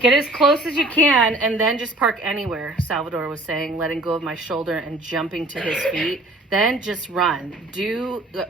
Get as close as you can and then just park anywhere, Salvador was saying, letting go of my shoulder and jumping to his feet. Then just run.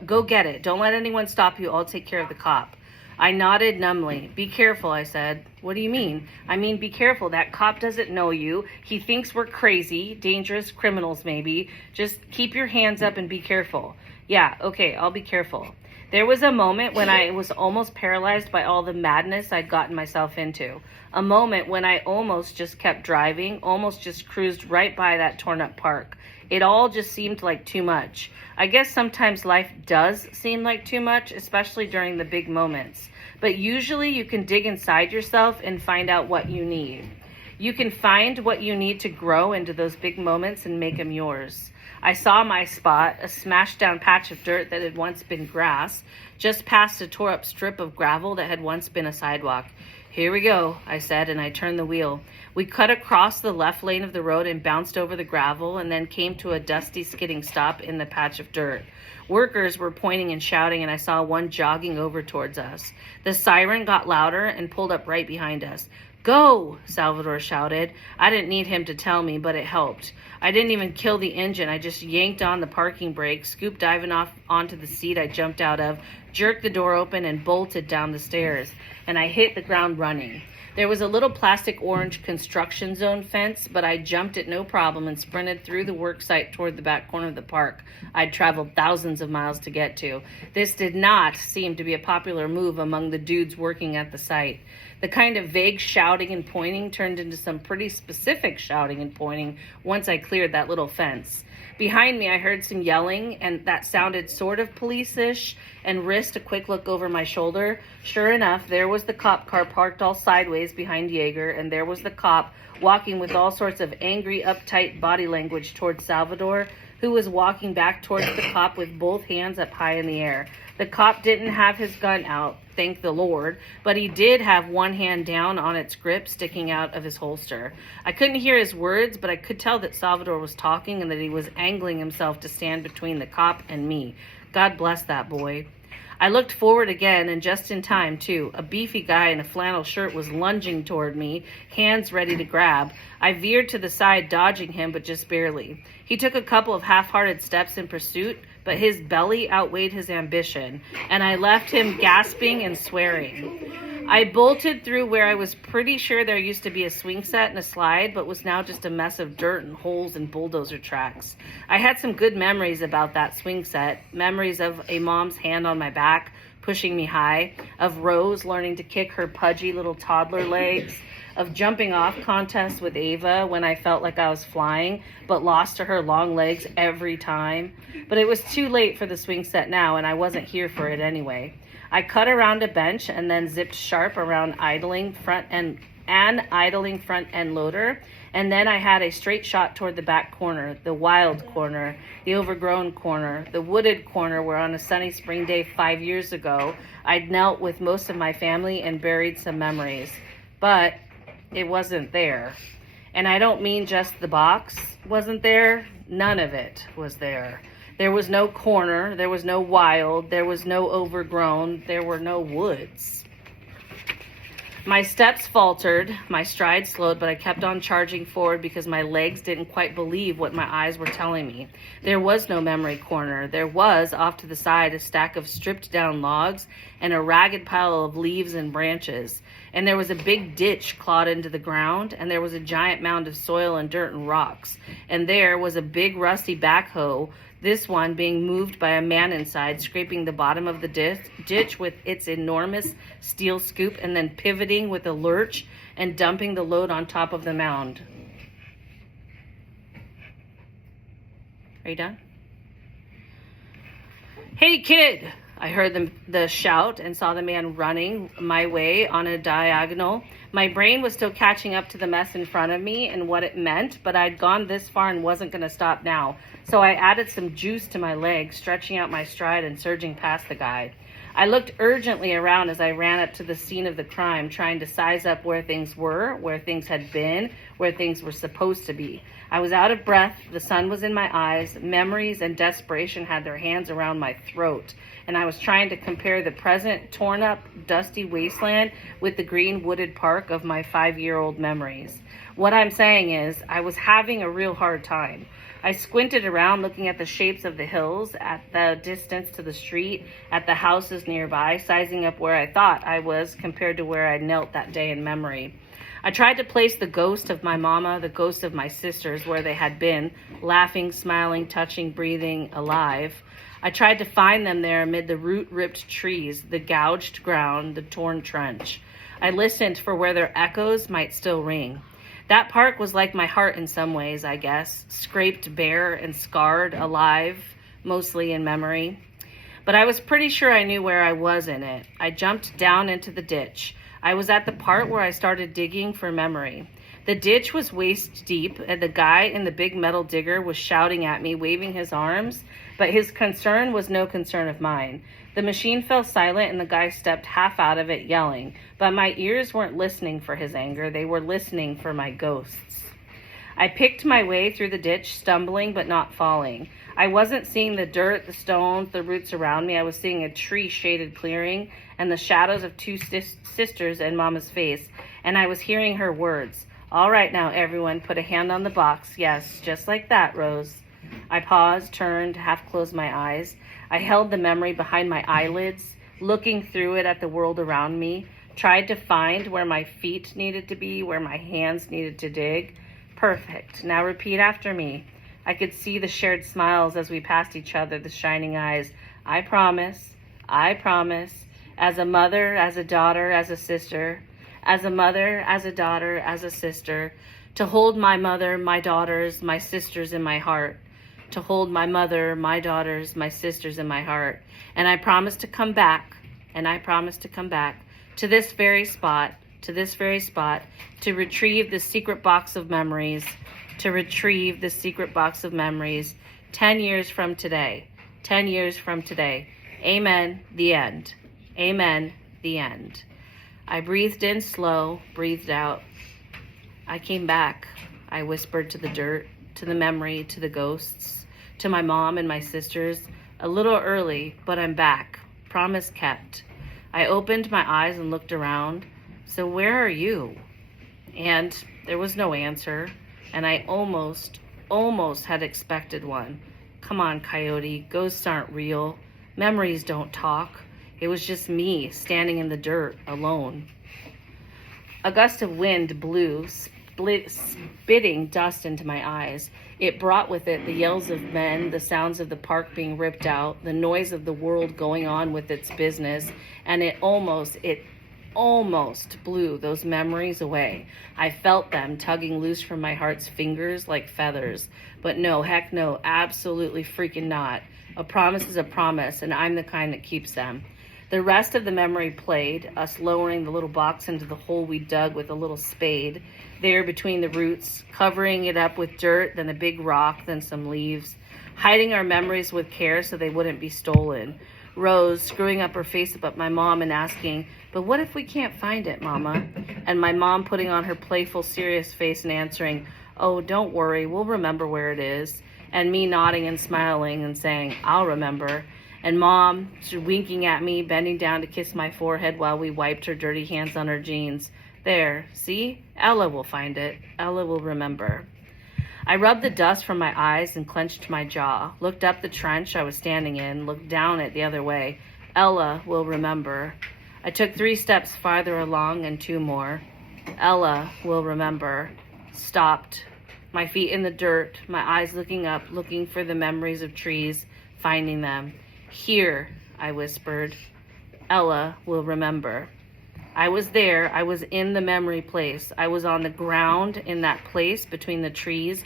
Go get it. Don't let anyone stop you. I'll take care of the cop. I nodded numbly. Be careful, I said. What do you mean? I mean, be careful. That cop doesn't know you. He thinks we're crazy, dangerous criminals maybe. Just keep your hands up and be careful. Yeah, okay, I'll be careful. There was a moment when I was almost paralyzed by all the madness I'd gotten myself into. A moment when I almost just kept driving, almost just cruised right by that torn up park. It all just seemed like too much. I guess sometimes life does seem like too much, especially during the big moments. But usually you can dig inside yourself and find out what you need. You can find what you need to grow into those big moments and make them yours. I saw my spot, a smashed down patch of dirt that had once been grass, just past a tore up strip of gravel that had once been a sidewalk. Here we go, I said, and I turned the wheel. We cut across the left lane of the road and bounced over the gravel and then came to a dusty skidding stop in the patch of dirt. Workers were pointing and shouting, and I saw one jogging over towards us. The siren got louder and pulled up right behind us. Go, Salvador shouted. I didn't need him to tell me, but it helped. I didn't even kill the engine. I just yanked on the parking brake, scoop diving off onto the seat I jumped out of, jerked the door open, and bolted down the stairs. And I hit the ground running. There was a little plastic orange construction zone fence, but I jumped it no problem and sprinted through the work site toward the back corner of the park I'd traveled thousands of miles to get to. This did not seem to be a popular move among the dudes working at the site. The kind of vague shouting and pointing turned into some pretty specific shouting and pointing once I cleared that little fence. Behind me, I heard some yelling, and that sounded sort of police-ish, and risked a quick look over my shoulder. Sure enough, there was the cop car parked all sideways behind Yeager, and there was the cop walking with all sorts of angry, uptight body language towards Salvador, who was walking back towards the cop with both hands up high in the air. The cop didn't have his gun out, thank the Lord, but he did have one hand down on its grip sticking out of his holster. I couldn't hear his words, but I could tell that Salvador was talking and that he was angling himself to stand between the cop and me. God bless that boy. I looked forward again, and just in time, too. A beefy guy in a flannel shirt was lunging toward me, hands ready to grab. I veered to the side, dodging him, but just barely. He took a couple of half-hearted steps in pursuit, but his belly outweighed his ambition, and I left him gasping and swearing. I bolted through where I was pretty sure there used to be a swing set and a slide, but was now just a mess of dirt and holes and bulldozer tracks. I had some good memories about that swing set, memories of a mom's hand on my back, pushing me high, of Rose learning to kick her pudgy little toddler legs, of jumping off contests with Ava when I felt like I was flying, but lost to her long legs every time. But it was too late for the swing set now, and I wasn't here for it anyway. I cut around a bench and then zipped sharp around idling front end loader, and then I had a straight shot toward the back corner, the wild corner, the overgrown corner, the wooded corner where on a sunny spring day 5 years ago I'd knelt with most of my family and buried some memories. But it wasn't there. And I don't mean just the box wasn't there. None of it was there. There was no corner, there was no wild, there was no overgrown, there were no woods. My steps faltered, my stride slowed, but I kept on charging forward because my legs didn't quite believe what my eyes were telling me. There was no memory corner. There was, off to the side, a stack of stripped down logs and a ragged pile of leaves and branches. And there was a big ditch clawed into the ground, and there was a giant mound of soil and dirt and rocks. And there was a big rusty backhoe, this one being moved by a man inside, scraping the bottom of the ditch with its enormous steel scoop and then pivoting with a lurch and dumping the load on top of the mound. Are you done? Hey, kid! I heard the shout and saw the man running my way on a diagonal. My brain was still catching up to the mess in front of me and what it meant, but I'd gone this far and wasn't going to stop now. So I added some juice to my legs, stretching out my stride and surging past the guy. I looked urgently around as I ran up to the scene of the crime, trying to size up where things were, where things had been, where things were supposed to be. I was out of breath, the sun was in my eyes, memories and desperation had their hands around my throat, and I was trying to compare the present torn up, dusty wasteland with the green wooded park of my 5-year-old memories. What I'm saying is, I was having a real hard time. I squinted around, looking at the shapes of the hills, at the distance to the street, at the houses nearby, sizing up where I thought I was compared to where I knelt that day in memory. I tried to place the ghost of my mama, the ghost of my sisters, where they had been, laughing, smiling, touching, breathing, alive. I tried to find them there amid the root-ripped trees, the gouged ground, the torn trench. I listened for where their echoes might still ring. That park was like my heart in some ways, I guess, scraped bare and scarred, alive, mostly in memory. But I was pretty sure I knew where I was in it. I jumped down into the ditch. I was at the part where I started digging for memory. The ditch was waist deep, and the guy in the big metal digger was shouting at me, waving his arms, but his concern was no concern of mine. The machine fell silent, and the guy stepped half out of it, yelling, but my ears weren't listening for his anger. They were listening for my ghosts. I picked my way through the ditch, stumbling but not falling. I wasn't seeing the dirt, the stones, the roots around me. I was seeing a tree-shaded clearing and the shadows of two sisters and Mama's face, and I was hearing her words. All right now, everyone, put a hand on the box. Yes, just like that, Rose. I paused, turned, half closed my eyes. I held the memory behind my eyelids, looking through it at the world around me, tried to find where my feet needed to be, where my hands needed to dig. Perfect. Now repeat after me. I could see the shared smiles as we passed each other, the shining eyes. I promise, as a mother, as a daughter, as a sister, as a mother, as a daughter, as a sister, to hold my mother, my daughters, my sisters in my heart, to hold my mother, my daughters, my sisters in my heart. And I promise to come back, to this very spot, to retrieve the secret box of memories, 10 years from today. Amen, the end. Amen, the end. I breathed in slow, breathed out. I came back. I whispered to the dirt, to the memory, to the ghosts, to my mom and my sisters. A little early, but I'm back. Promise kept. I opened my eyes and looked around. So where are you? And there was no answer, and I almost had expected one. Come on, Coyote, ghosts aren't real. Memories don't talk. It was just me standing in the dirt alone. A gust of wind blew, spitting dust into my eyes. It brought with it the yells of men, the sounds of the park being ripped out, the noise of the world going on with its business, and it almost blew those memories away. I felt them tugging loose from my heart's fingers like feathers. But no, heck no, absolutely freaking not. A promise is a promise, and I'm the kind that keeps them. The rest of the memory played, us lowering the little box into the hole we dug with a little spade, there between the roots, covering it up with dirt, then a big rock, then some leaves, hiding our memories with care so they wouldn't be stolen. Rose screwing up her face up at my mom and asking, but what if we can't find it, Mama? And my mom putting on her playful, serious face and answering, oh, don't worry, we'll remember where it is. And me nodding and smiling and saying, I'll remember. And Mom winking at me, bending down to kiss my forehead while we wiped her dirty hands on her jeans. There, see? Ella will find it. Ella will remember. I rubbed the dust from my eyes and clenched my jaw, looked up the trench I was standing in, looked down it the other way. Ella will remember. I took 3 steps farther along and 2 more. Ella will remember. Stopped. My feet in the dirt, my eyes looking up, looking for the memories of trees, finding them. Here, I whispered. Ella will remember. I was there. I was in the memory place. I was on the ground in that place between the trees,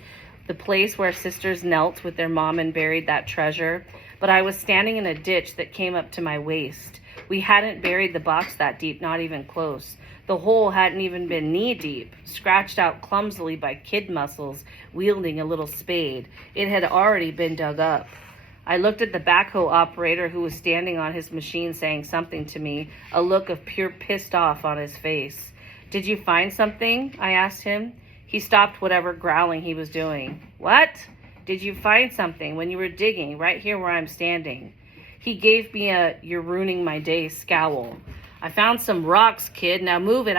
the place where sisters knelt with their mom and buried that treasure. But I was standing in a ditch that came up to my waist. We hadn't buried the box that deep, not even close. The hole hadn't even been knee deep, scratched out clumsily by kid muscles wielding a little spade. It had already been dug up. I looked at the backhoe operator who was standing on his machine saying something to me, a look of pure pissed off on his face. Did you find something? I asked him. He stopped whatever growling he was doing. What? Did you find something when you were digging right here where I'm standing? He gave me a "you're ruining my day" scowl. I found some rocks, kid. Now move it.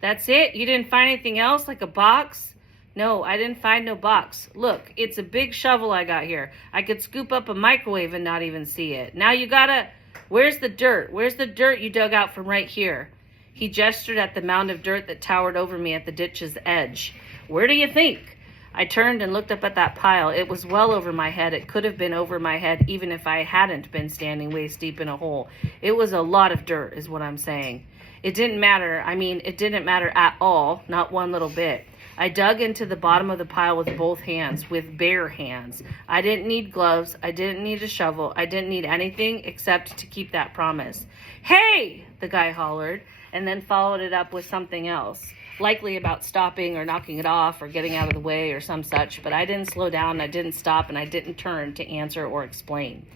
That's it? You didn't find anything else, like a box? No, I didn't find no box. Look, it's a big shovel I got here. I could scoop up a microwave and not even see it. Now you gotta... Where's the dirt? Where's the dirt you dug out from right here? He gestured at the mound of dirt that towered over me at the ditch's edge. Where do you think? I turned and looked up at that pile. It was well over my head. It could have been over my head even if I hadn't been standing waist deep in a hole. It was a lot of dirt, is what I'm saying. It didn't matter. It didn't matter at all, not one little bit. I dug into the bottom of the pile with both hands, with bare hands. I didn't need gloves. I didn't need a shovel. I didn't need anything except to keep that promise. Hey, the guy hollered, and then followed it up with something else, likely about stopping or knocking it off or getting out of the way or some such, but I didn't slow down, I didn't stop, and I didn't turn to answer or explain.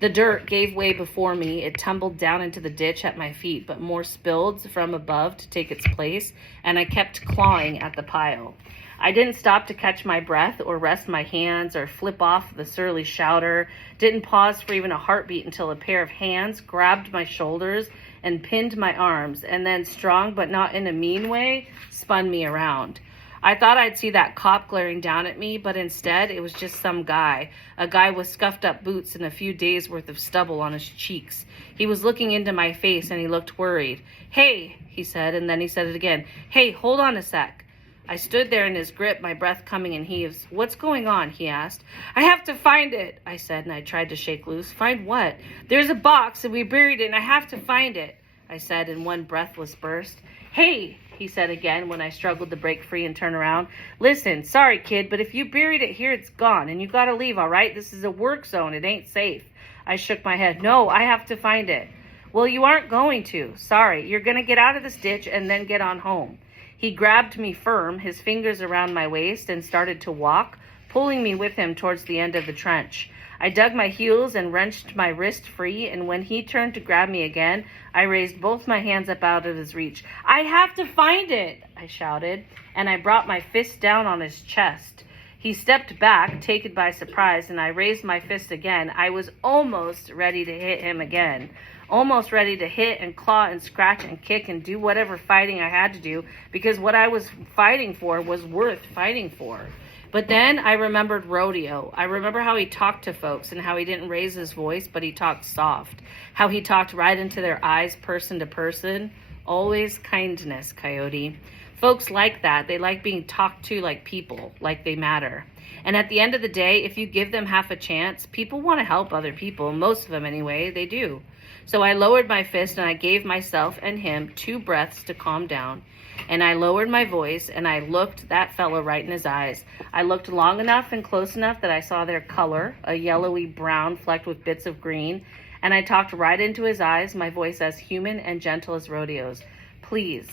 The dirt gave way before me. It tumbled down into the ditch at my feet, but more spilled from above to take its place, and I kept clawing at the pile. I didn't stop to catch my breath or rest my hands or flip off the surly shouter, didn't pause for even a heartbeat until a pair of hands grabbed my shoulders and pinned my arms, and then, strong but not in a mean way, spun me around. I thought I'd see that cop glaring down at me, but instead it was just some guy, a guy with scuffed up boots and a few days' worth of stubble on his cheeks. He was looking into my face and he looked worried. Hey, he said, and then he said it again. Hey, hold on a sec. I stood there in his grip, my breath coming in heaves. What's going on? He asked. I have to find it, I said, and I tried to shake loose. Find what? There's a box and we buried it and I have to find it, I said in one breathless burst. Hey, he said again when I struggled to break free and turn around. Listen, sorry kid, but if you buried it here, it's gone and you gotta leave, all right? This is a work zone. It ain't safe. I shook my head. No, I have to find it. Well, you aren't going to. Sorry. You're gonna get out of this ditch and then get on home. He grabbed me firm, his fingers around my waist, and started to walk, pulling me with him towards the end of the trench. I dug my heels and wrenched my wrist free, and when he turned to grab me again, I raised both my hands up out of his reach. I have to find it, I shouted, and I brought my fist down on his chest. He stepped back, taken by surprise, and I raised my fist again. I was almost ready to hit him again. Almost ready to hit and claw and scratch and kick and do whatever fighting I had to do, because what I was fighting for was worth fighting for. But then I remembered rodeo. I remember how he talked to folks and how he didn't raise his voice, but he talked soft. How he talked right into their eyes, person to person. Always kindness, Coyote. Folks like that. They like being talked to like people, like they matter. And at the end of the day, if you give them half a chance, people want to help other people. Most of them anyway, they do. So I lowered my fist and I gave myself and him 2 breaths to calm down. And I lowered my voice and I looked that fellow right in his eyes. I looked long enough and close enough that I saw their color, a yellowy brown flecked with bits of green. And I talked right into his eyes, my voice as human and gentle as rodeo's. Please,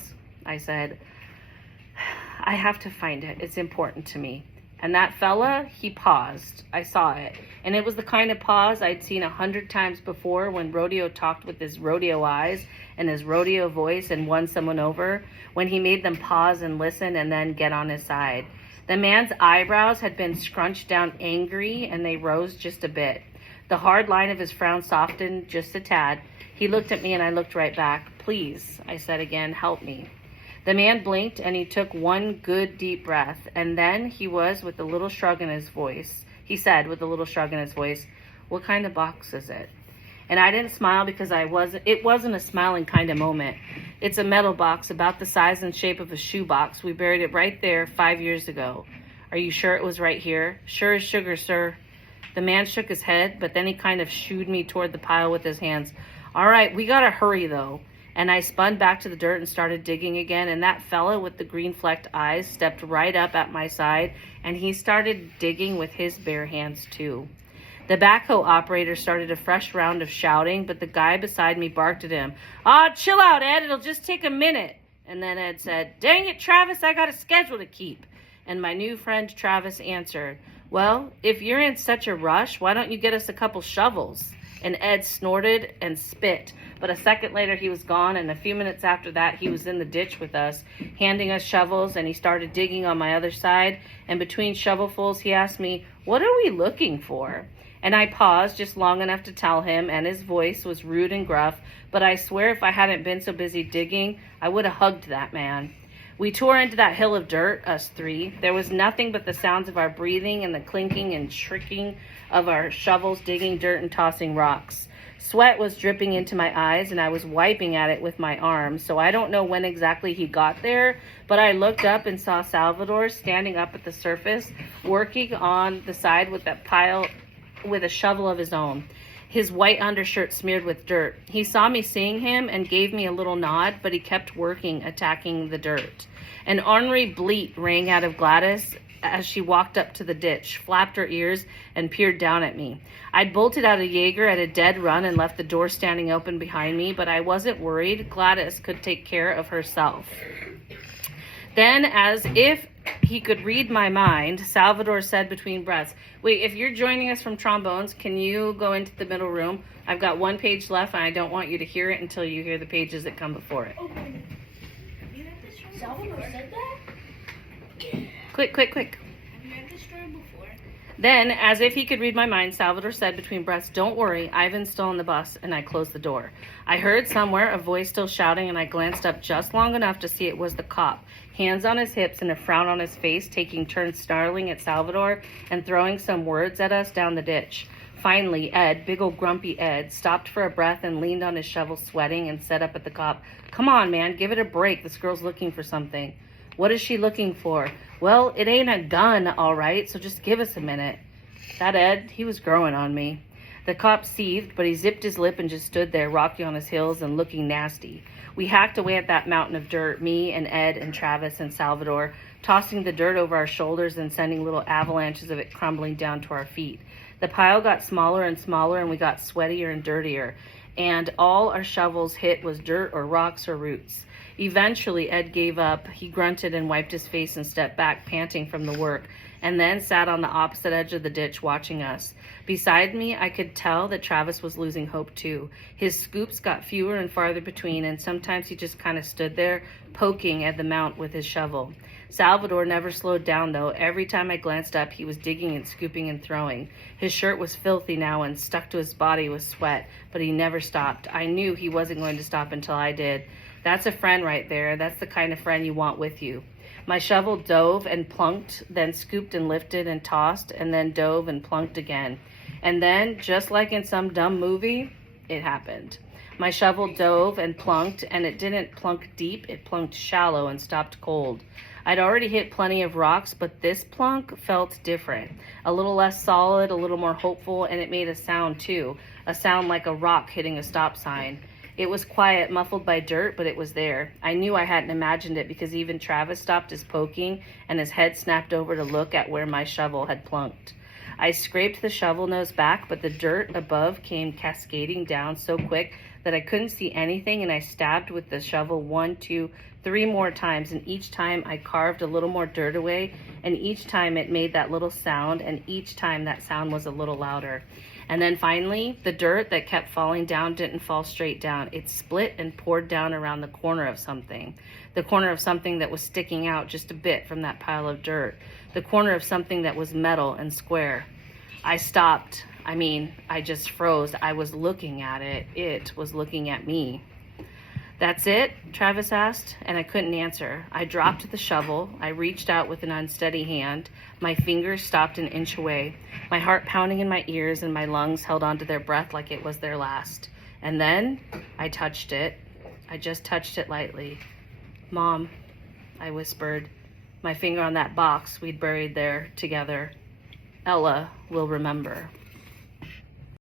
I said, I have to find it. It's important to me. And that fella, he paused. I saw it. And it was the kind of pause I'd seen 100 times before when Rodeo talked with his rodeo eyes and his rodeo voice and won someone over, when he made them pause and listen and then get on his side. The man's eyebrows had been scrunched down angry and they rose just a bit. The hard line of his frown softened just a tad. He looked at me and I looked right back. Please, I said again, help me. The man blinked and he took one good deep breath, and then he said with a little shrug in his voice, what kind of box is it? And I didn't smile because it wasn't a smiling kind of moment. It's a metal box about the size and shape of a shoebox. We buried it right there 5 years ago. Are you sure it was right here? Sure as sugar, sir. The man shook his head, but then he kind of shooed me toward the pile with his hands. All right, we gotta hurry though. And I spun back to the dirt and started digging again, and that fella with the green-flecked eyes stepped right up at my side, and he started digging with his bare hands too. The backhoe operator started a fresh round of shouting, but the guy beside me barked at him. Chill out, Ed, it'll just take a minute. And then Ed said, dang it, Travis, I got a schedule to keep. And my new friend Travis answered, Well, if you're in such a rush, why don't you get us a couple shovels? And Ed snorted and spit. But a second later, he was gone, and a few minutes after that, he was in the ditch with us, handing us shovels, and he started digging on my other side. And between shovelfuls, he asked me, "What are we looking for?" And I paused just long enough to tell him, and his voice was rude and gruff, but I swear if I hadn't been so busy digging, I would have hugged that man. We tore into that hill of dirt, us three. There was nothing but the sounds of our breathing and the clinking and shrieking of our shovels digging dirt and tossing rocks. Sweat was dripping into my eyes, and I was wiping at it with my arms, so I don't know when exactly he got there, but I looked up and saw Salvador standing up at the surface, working on the side with that pile with a shovel of his own, his white undershirt smeared with dirt. He saw me seeing him and gave me a little nod, but he kept working, attacking the dirt. An ornery bleat rang out of Gladys as she walked up to the ditch, flapped her ears, and peered down at me. I'd bolted out of Jaeger at a dead run and left the door standing open behind me, but I wasn't worried. Gladys could take care of herself. Then, as if he could read my mind, Salvador said between breaths, "Wait, if you're joining us from trombones, can you go into the middle room? I've got one page left, and I don't want you to hear it until you hear the pages that come before it." Okay. Salvador said that? Quick, quick, quick. Have you heard this story before? Then, as if he could read my mind, Salvador said between breaths, "Don't worry, Ivan's still on the bus," and I closed the door. I heard somewhere a voice still shouting, and I glanced up just long enough to see it was the cop, hands on his hips and a frown on his face, taking turns snarling at Salvador and throwing some words at us down the ditch. Finally, Ed, big old grumpy Ed, stopped for a breath and leaned on his shovel sweating and said up at the cop, "Come on, man, give it a break. This girl's looking for something." "What is she looking for?" "Well, it ain't a gun, all right, so just give us a minute." That Ed, he was growing on me. The cop seethed, but he zipped his lip and just stood there, rocking on his heels and looking nasty. We hacked away at that mountain of dirt, me and Ed and Travis and Salvador, tossing the dirt over our shoulders and sending little avalanches of it crumbling down to our feet. The pile got smaller and smaller, and we got sweatier and dirtier, and all our shovels hit was dirt or rocks or roots. Eventually, Ed gave up. He grunted and wiped his face and stepped back, panting from the work, and then sat on the opposite edge of the ditch watching us. Beside me, I could tell that Travis was losing hope too. His scoops got fewer and farther between, and sometimes he just kind of stood there, poking at the mount with his shovel. Salvador never slowed down, though. Every time I glanced up, he was digging and scooping and throwing. His shirt was filthy now and stuck to his body with sweat, but he never stopped. I knew he wasn't going to stop until I did. That's a friend right there. That's the kind of friend you want with you. My shovel dove and plunked, then scooped and lifted and tossed, and then dove and plunked again. And then, just like in some dumb movie, it happened. My shovel dove and plunked, and it didn't plunk deep, it plunked shallow and stopped cold. I'd already hit plenty of rocks, but this plunk felt different. A little less solid, a little more hopeful, and it made a sound too. A sound like a rock hitting a stop sign. It was quiet, muffled by dirt, but it was there. I knew I hadn't imagined it because even Travis stopped his poking and his head snapped over to look at where my shovel had plunked. I scraped the shovel nose back, but the dirt above came cascading down so quick that I couldn't see anything, and I stabbed with the shovel 1, 2, 3 more times, and each time I carved a little more dirt away, and each time it made that little sound, and each time that sound was a little louder. And then finally, the dirt that kept falling down didn't fall straight down. It split and poured down around the corner of something. The corner of something that was sticking out just a bit from that pile of dirt. The corner of something that was metal and square. I stopped. I just froze. I was looking at it. It was looking at me. "That's it?" Travis asked, and I couldn't answer. I dropped the shovel. I reached out with an unsteady hand. My fingers stopped an inch away, my heart pounding in my ears, and my lungs held onto their breath like it was their last. And then I touched it. I just touched it lightly. "Mom," I whispered, my finger on that box we'd buried there together. "Ella will remember."